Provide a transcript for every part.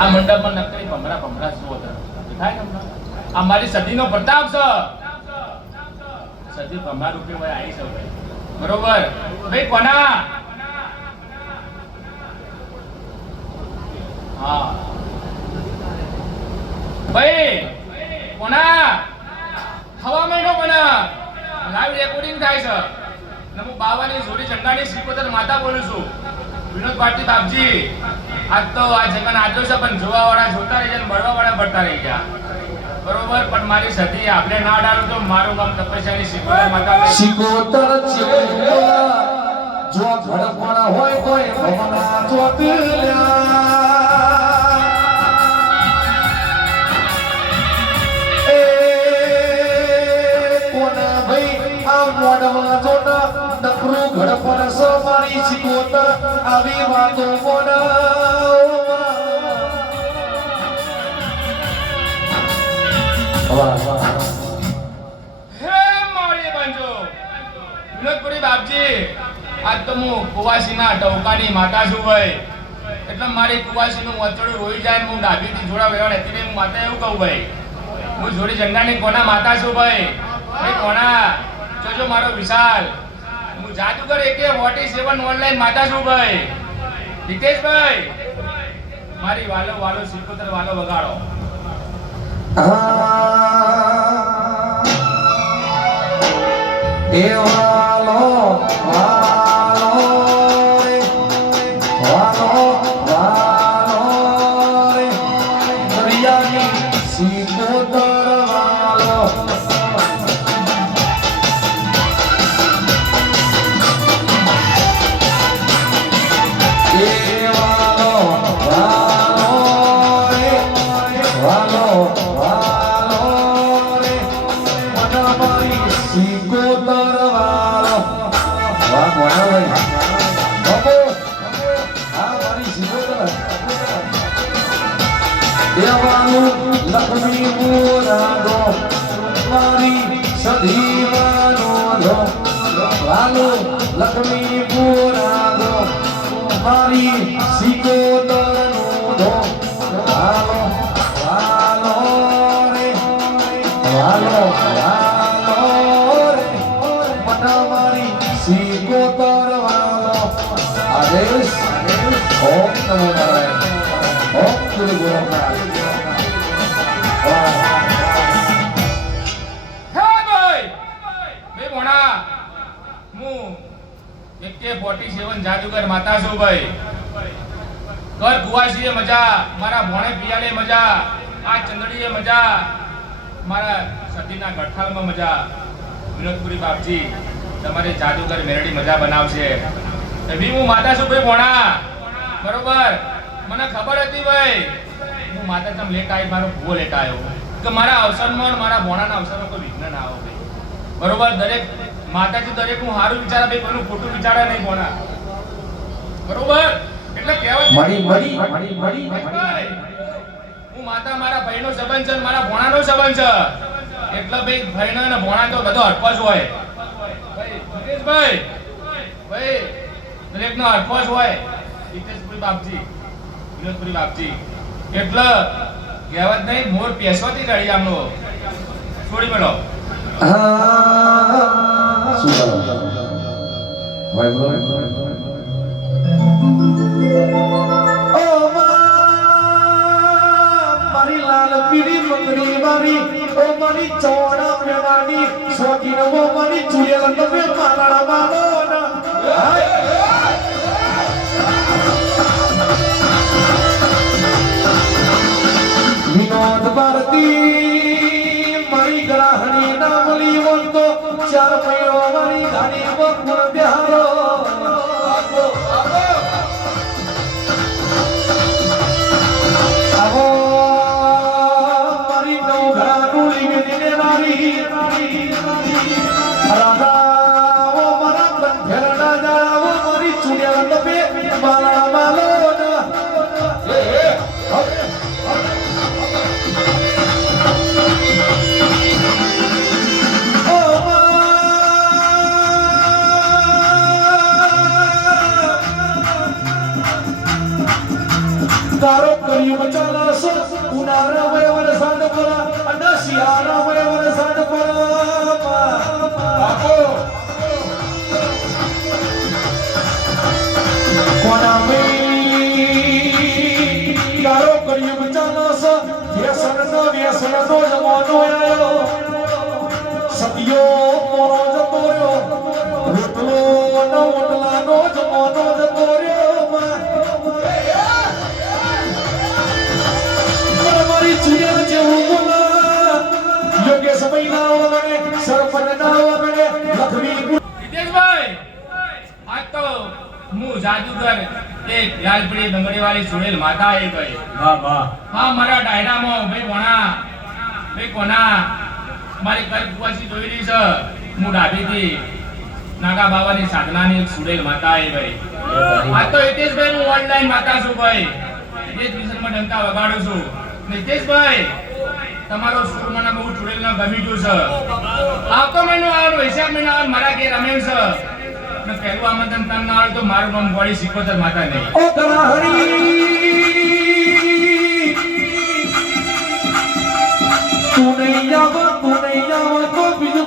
આ મંડપમાં નકરી ભમરા ભમરા શું હતા થાય આ મારી સદીનો પ્રતાપ છે. સદી ભમરા રૂપે ભાઈ આવી છે બરોબર? ભાઈ, કોના? હા. ભાઈ, કોના? હવા મહિનો કોના? લાઈવ રેકોર્ડિંગ થાય છે. અને હું બાવાની જોડી ચંડાની શ્રીપોતર માતા બોલું છું. વિનોદ પાટી બાપજી. આજ તો આ જગન આજો છે, પણ જોવા વાળા જોતા રહી જાય મળવા વાળા ભરતા રહી ગયા બરોબર, પણ મારી સતી આપણે ના ડાળું તો મારું કામ તપસ્યાની શ્રીકોતર માતા શિકોતર જો ઘડપણ હોય કોઈ ભવના ચોતલ્યા શિકોતર આવી વાતો મોડા હે મારી બંજો વિનોદપુરી બાપજી આજ તો હું કુવાસીના ટવકાની માતા છું ભાઈ એટલે મારી કુવાસીનું વચડું રોઈ જાય હું ડાબીથી જોડા વેવાડ એટલે હું માતા એવું કહું ભાઈ હું જોડી જંગાની કોના માતા છું ભાઈ ભાઈ કોના જોજો મારો વિશાલ હું જાદુગર એકે વોટી સેવન ઓનલાઈન માતા છું ભાઈ હિતેશભાઈ મારી વાલો વાલો સિકોતર વાલો વગાડો. દેવાલો વાલો દેવાનું લક્ષ્મી મુરાદો મારી સધીવાનો વાલો લક્ષ્મી મુરાદો મારી સિકોતરનો ધો વાલો વાલો રે. આદેશ ઓમ નમો નારાયણ એકે 47 જાદુગર મજા મારા ભોણે પિયાલે મજા મારા સતીના ગઠાળમાં મજા વિનોદપુરી બાપજી તમારે જાદુગર મેરડી મજા બનાવશે એવી હું માતા છું ભાઈ ભોણા બરોબર મને ખબર હતી ભાઈ. હું માતા તમ લેટ આવી મારો ભૂવો લેટ આવ્યો કે મારા અવસરમાં મારા ભોણાના અવસરમાં કોઈ વિઘ્ન ના આવો ભાઈ. બરોબર દરેક માતાજી દરેક હું સારું વિચારે ભાઈ કોઈનું ખોટું વિચારે નહીં ભોણા બરોબર? એટલે કહેવાય મરી મરી મરી મરી હું માતા મારા ભાઈનો સંબંધ છે મારા ભોણાનો સંબંધ છે. એટલે ભાઈ ભાઈનો અને ભોણા તો બધો હટવાશ હોય. ભાઈ મુકેશભાઈ ભાઈ દરેકનો હટવાશ હોય. હિતેશપુરી બાપજી. વિનોદપુરી બાપજી. એટલે કહેવત નહીં મોર પેશવાથી રડી આમનો. છોડી મેળો ભાઈ મારી લાલ પીડી મંગળી મારી ઓ મારી ચોડા મેવાની. સોટી નો મારી ચુડિયા તમે મારા મારો વિનોદ ભારતી મારી ગ્રાહણી ના મળી હોત તો ચાર મહિનો મારી ગાડી બપોર બિહારો. રાધા ઓ મારા બંધેરડા જાવો મારી ચુડિયા તમે મારા સતિયો મોરો જતો રહ્યો. રોટલો નો ઓટલાનો જમાનો જતો રહ્યો મારી ચુડિયા જેવું બોલા યોગ્ય સમય ના વગણે સરપંચ ના વગણે લખવી હિતેશભાઈ આજ તો હું જાદુગર એક યાદપડી બંગડી વાળી સુરેલ માતા એ ગઈ વાહ વાહ. હા મારા ડાયરામાં ભાઈ કોણા ભાઈ કોના? મારી કઈ કુવાસી જોઈ રહી છે. હું ડાબીથી નાગા બાવાની સાધનાની સુરેલ માતા એ ભાઈ. આ તો હિતેશભાઈ હું ઓનલાઈન માતા છું ભાઈ. હિતેશ મિશનમાં ડંકા વગાડું છું. નિતેશભાઈ તમારો સુર મને બહુ ચુડેલનો ગમી ગયું છે. આવતો મહિનો આવ્યો હિસાબ મહિનો આવ્યો મારા ઘેર રમેલ છે. ને પહેલું આમંત્રણ તમને ના આવે તો મારું નામ ગોળી સિકોતર માતા નહીં તું નહીં આવ તું બીજું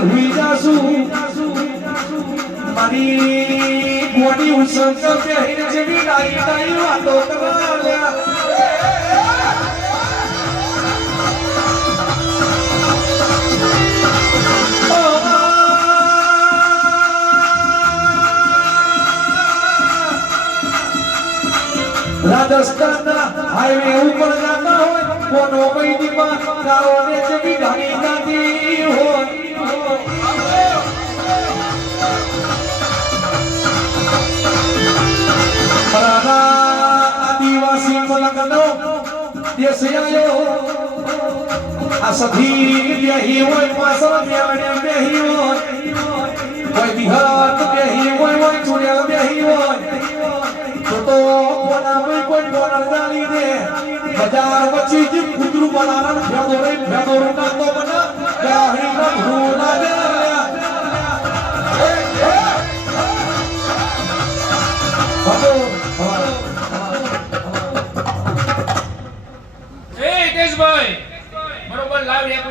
હુઈ જાશું મારી મોટી ઉત્સવ જેવી ડાઈ ડાઈ વાતો આયો આ સધી બેહી હોય, પાછળ બેવડે બેહી હોય. કોઈ બિહાત બેહી હોય હોય ચુડ્યા બેહી હોય. તો તો કોના કોઈ ડોલર ચાલી દે. બજાર વચ્ચે જે કૂતરું બનાવવાનું ફેડો રે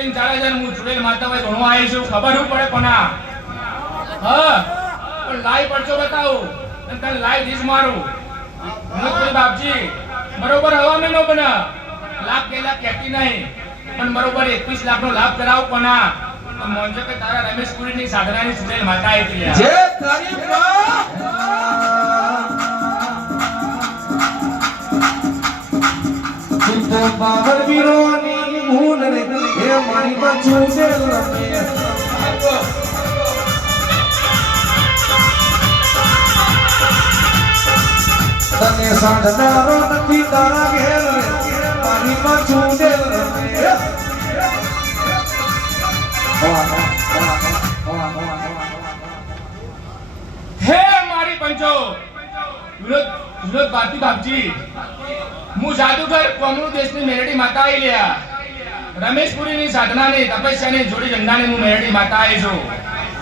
રેકોર્ડિંગ ચાલે છે હું ચુડેલ માતાભાઈ ઘણું આવી છું, ખબર હું પડે કોના? હા, પણ લાઈ પડશો બતાવો અને તને લાઈ દીસ મારું. કોઈ બાપજી. બરોબર હવા મહિનો બને. લાખ બે લાખ નહીં. પણ બરોબર એકવીસ લાખ નો લાભ કરાવો પણ તો મોંજો કે તારા રમેશ પુરીની સાધનાની ચુડેલ માતા આવી હતી જે તારી માં બાબર વીરોની ભૂલ રે. હે મારી પાછું છે તને સાંધનારો નથી તારા ઘેર. મારી બચું છે હે મારી પંચો. વિરોધ વિરોધ ભારતી બાપજી. હું જાદુગર કોમરૂ દેશની મેરડી માતા આવી લ્યા. રમેશપુરીની સાધનાની તપસ્યાની જોડી ઝંડાની હું મેરડી માતા આવી છું.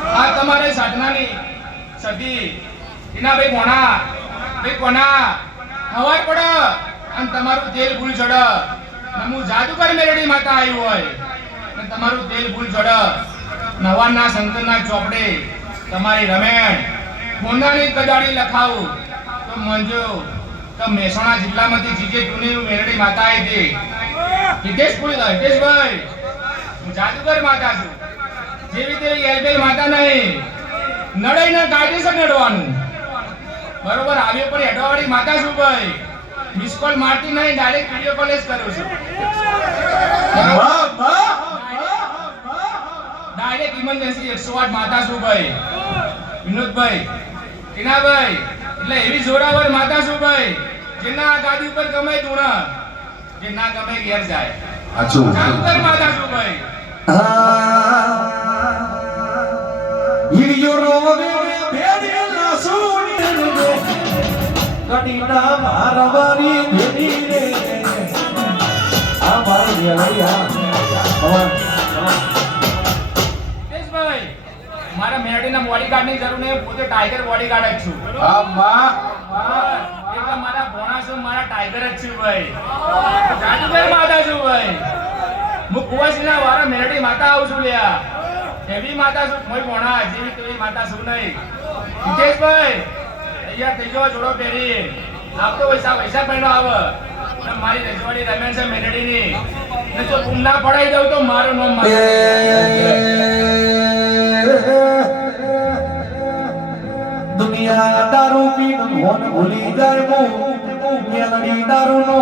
આ તમારે સાધનાની સતી ટીનાભાઈ કોણા ભાઈ કોના? હવાર પડ. અને તમારું તેલ ભૂલ ચડ. અને હું જાદુગર મેરડી માતા આવી હોય. અને તમારું તેલ ભૂલ ચડ. નવાના શંકરના ચોપડે તમારી રમેણ. મોંદાની કદાડી લખાવું. તો મંજો, તો મહેસાણા જિલ્લામાંથી જીજે તુની મેરડી માતા આવી હતી. હિતેશપુરી હિતેશભાઈ, હું જાદુગર માતા છું. જેવી તેવી એલબેલ માતા નહીં. નડાઈને કાયદેસર નડવાનું. બરોબર આવ્યો પણ હેડવાવાળી માતા છું ભાઈ. મિસ કોલ મારતી નહીં ડાયરેક્ટ વિડિયો કોલ જ કરું છું. ડાયરેક્ટ ઇમરજન્સી 108 માતા છું ભાઈ. વિનોદભાઈ કિનાભાઈ એટલે એવી જોરાવર માતા છું ભાઈ, જેના ગાદી ઉપર ગમે ધૂણા. જે ના ગમે ઘેર જાય. આછું જાદુગર માતા જો ભાઈ હિરિયો રોવે ભેડી રે. કડીના મારવારી ભેડી રે. આ મારી વેળિયા હિતેશભાઈ, મારા મેરડીના બોડીગાર્ડની જરૂર નહીં પોતે ટાઈગર બોડીગાર્ડ જ છું. હા માં. મારા ભોણા છું, મારા ટાઈગર જ છું ભાઈ. જાદુગર માતા છું ભાઈ. હું કુવાસીના વાળા મેરડી માતા આવું છું લ્યા. માતા છું, કોઈ ભોણા જેવી તેવી જોડો પહેરી. આવતો પૈસા આવ. મારી રજવાડી રમેણ છે મેરડીની. ને જો ગુમ ના પડાઈ દઉં તો મારું નામ માતા દુનિયા દારૂ પીને મોન ભૂલી જાય મો મેલડી દારૂ નો